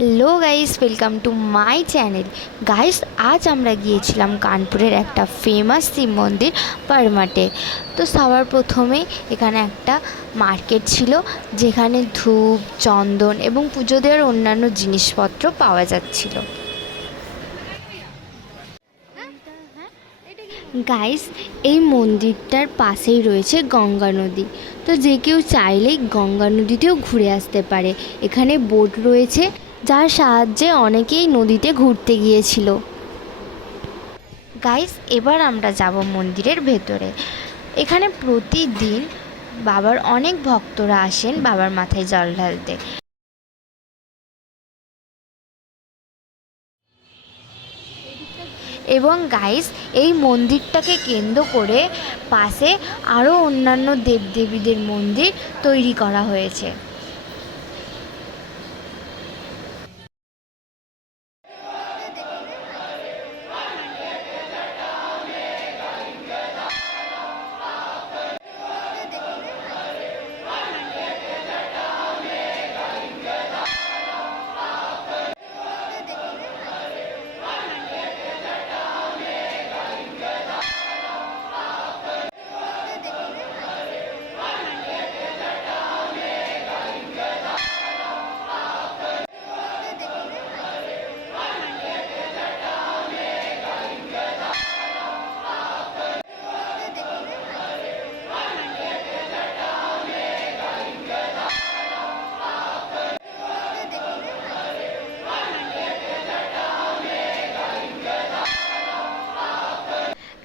Hello guys, welcome to my channel. Guys, আজ আমরা গিয়েছিলাম কানপুরের একটা ফেমাস শিব মন্দির পারমাটে। তো সবার প্রথমে এখানে একটা মার্কেট ছিল, যেখানে ধূপ, চন্দন এবং পুজো দেওয়ার অন্যান্য জিনিসপত্র পাওয়া যাচ্ছিল। গাইস, এই মন্দিরটার পাশেই রয়েছে গঙ্গা নদী। তো যে কেউ চাইলেই গঙ্গা নদীতেও ঘুরে আসতে পারে। এখানে বোট রয়েছে, যার সাহায্যে অনেকেই নদীতে ঘুরতে গিয়েছিল। গাইস, এবার আমরা যাব মন্দিরের ভেতরে। এখানে প্রতিদিন বাবার অনেক ভক্তরা আসেন বাবার মাথায় জল ঢালতে। এবং গাইস, এই মন্দিরটাকে কেন্দ্র করে পাশে আরও অন্যান্য দেবদেবীদের মন্দির তৈরি করা হয়েছে।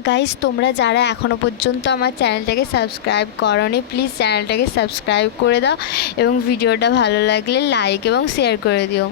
গাইস, তোমরা যারা এখনও পর্যন্ত আমার চ্যানেলটাকে সাবস্ক্রাইব করোনি, প্লিজ চ্যানেলটাকে সাবস্ক্রাইব করে দাও এবং ভিডিওটা ভালো লাগলে লাইক এবং শেয়ার করে দিও।